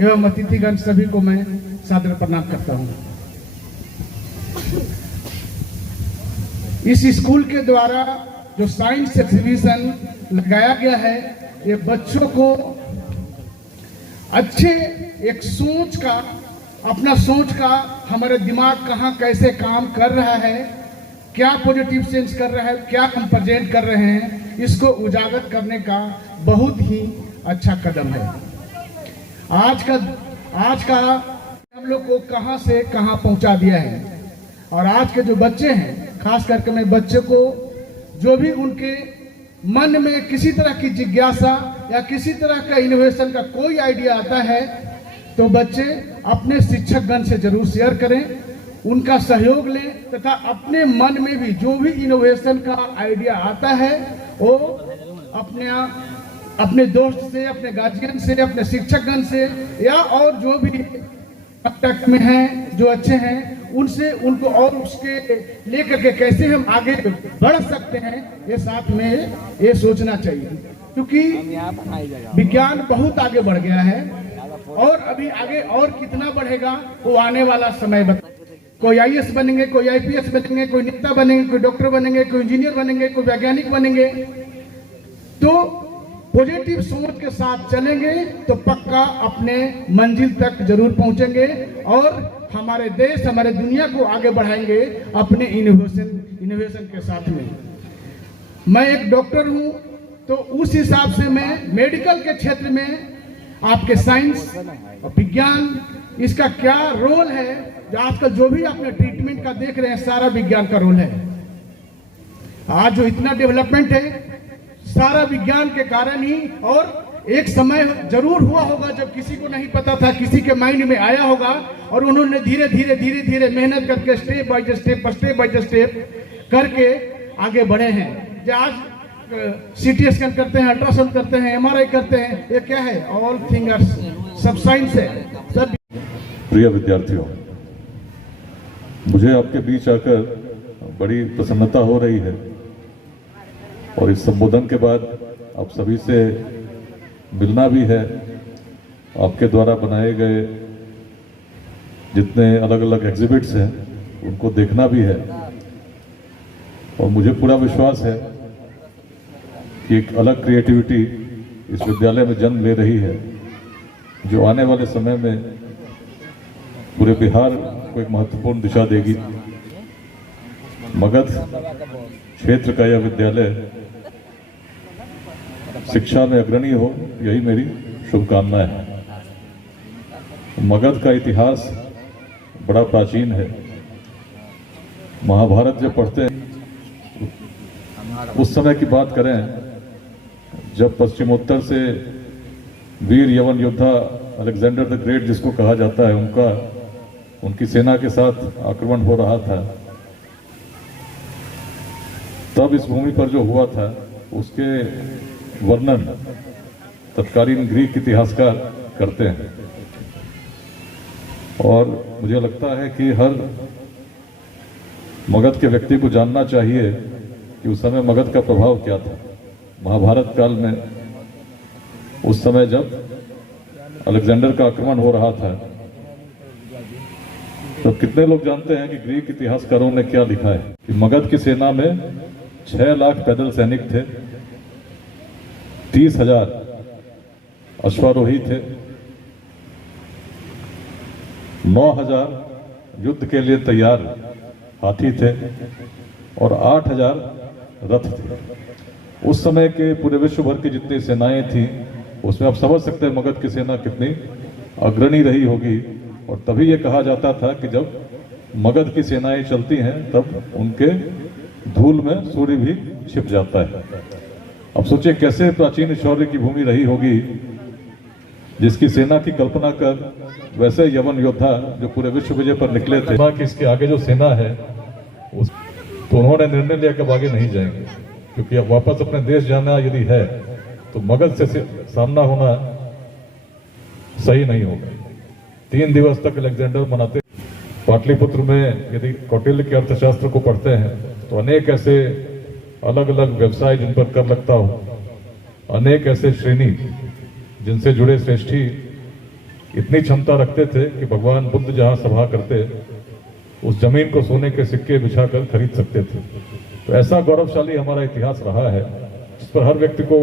एवं अतिथिगण सभी को मैं सादर प्रणाम करता हूँ। इस स्कूल के द्वारा जो साइंस एग्जीबिशन लगाया गया है, ये बच्चों को अच्छे एक सोच का, अपना सोच का, हमारे दिमाग कहाँ कैसे काम कर रहा है, क्या पॉजिटिव सेंस कर रहा है, क्या हम प्रेजेंट कर रहे हैं, इसको उजागर करने का बहुत ही अच्छा कदम है। आज का हम लोग को कहाँ से कहाँ पहुँचा दिया है। और आज के जो बच्चे हैं, खास करके मैं बच्चे को, जो भी उनके मन में किसी तरह की जिज्ञासा या किसी तरह का इनोवेशन का कोई आइडिया आता है, तो बच्चे अपने शिक्षकगण से जरूर शेयर करें, उनका सहयोग लें, तथा अपने मन में भी जो भी इनोवेशन का आइडिया आता है वो अपने दोस्त से, अपने गार्जियन से, अपने शिक्षकगण से या और जो भी कांटेक्ट में हैं, जो अच्छे हैं, उनसे उनको और उसके लेकर के कैसे हम आगे बढ़ सकते हैं, ये साथ में ये सोचना चाहिए। क्योंकि विज्ञान बहुत आगे बढ़ गया है और अभी आगे और कितना बढ़ेगा वो आने वाला समय बता। कोई आईएएस बनेंगे, कोई आईपीएस बनेंगे, कोई नेता बनेंगे, कोई डॉक्टर बनेंगे, कोई इंजीनियर बनेंगे, कोई वैज्ञानिक बनेंगे। तो पॉजिटिव सोच के साथ चलेंगे तो पक्का अपने मंजिल तक जरूर पहुंचेंगे और हमारे देश, हमारे दुनिया को आगे बढ़ाएंगे अपने इनोवेशन के साथ में। मैं एक डॉक्टर हूं, तो उस हिसाब से मैं मेडिकल के क्षेत्र में आपके साइंस और विज्ञान, इसका क्या रोल है, जो आजकल जो भी आपने ट्रीटमेंट का देख रहे हैं, सारा विज्ञान का रोल है। आज जो इतना डेवलपमेंट है, सारा विज्ञान के कारण ही। और एक समय जरूर हुआ होगा जब किसी को नहीं पता था, किसी के माइंड में आया होगा और उन्होंने धीरे धीरे मेहनत करके स्टेप बाय स्टेप करके आगे बढ़े हैं। जो आज सीटी स्कैन करते हैं, अल्ट्रासाउंड करते हैं, एमआरआई करते हैं, ये क्या है? ऑल थिंग्स सब साइंस है सब। प्रिय विद्यार्थियों, मुझे आपके बीच आकर बड़ी प्रसन्नता हो रही है और इस संबोधन के बाद आप सभी से मिलना भी है। आपके द्वारा बनाए गए जितने अलग अलग एग्जिबिट्स हैं उनको देखना भी है और मुझे पूरा विश्वास है कि एक अलग क्रिएटिविटी इस विद्यालय में जन्म ले रही है, जो आने वाले समय में पूरे बिहार को एक महत्वपूर्ण दिशा देगी। मगध क्षेत्र का यह विद्यालय शिक्षा में अग्रणी हो, यही मेरी शुभकामनाएं है। मगध का इतिहास बड़ा प्राचीन है। महाभारत जब पढ़ते हैं, उस समय की बात करें जब पश्चिमोत्तर से वीर यवन योद्धा अलेक्जेंडर द ग्रेट, जिसको कहा जाता है, उनकी सेना के साथ आक्रमण हो रहा था, तब इस भूमि पर जो हुआ था उसके वर्णन तत्कालीन ग्रीक इतिहासकार करते हैं। और मुझे लगता है कि हर मगध के व्यक्ति को जानना चाहिए कि उस समय मगध का प्रभाव क्या था। महाभारत काल में उस समय जब अलेक्जेंडर का आक्रमण हो रहा था, तो कितने लोग जानते हैं कि ग्रीक इतिहासकारों ने क्या लिखा है कि मगध की सेना में 6 लाख पैदल सैनिक थे, 30,000 अश्वारोही थे, 9,000 युद्ध के लिए तैयार हाथी थे और 8,000 रथ थे। उस समय के पूरे विश्व भर की जितनी सेनाएं थी, उसमें आप समझ सकते हैं मगध की सेना कितनी अग्रणी रही होगी। और तभी ये कहा जाता था कि जब मगध की सेनाएं चलती हैं तब उनके धूल में सूर्य भी छिप जाता है। अब सोचिए कैसे प्राचीन शौर्य की भूमि रही होगी, जिसकी सेना की कल्पना कर वैसे यवन योद्धा जो पूरे विश्व विजय पर निकले थे, कि इसके आगे जो सेना है तो उन्होंने निर्णय लिया कि अब आगे नहीं जाएंगे, क्योंकि अब वापस अपने देश जाना यदि है तो मगध से सामना होना सही नहीं होगा। 3 दिवस तक अलेक्जेंडर मनाते। पाटलिपुत्र में यदि कौटिल्य के अर्थशास्त्र को पढ़ते हैं तो अनेक ऐसे अलग अलग व्यवसाय जिन पर कर लगता हो, अनेक ऐसे श्रेणी जिनसे जुड़े श्रेष्ठी इतनी क्षमता रखते थे कि भगवान बुद्ध जहाँ सभा करते उस जमीन को सोने के सिक्के बिछाकर खरीद सकते थे। तो ऐसा गौरवशाली हमारा इतिहास रहा है जिस पर हर व्यक्ति को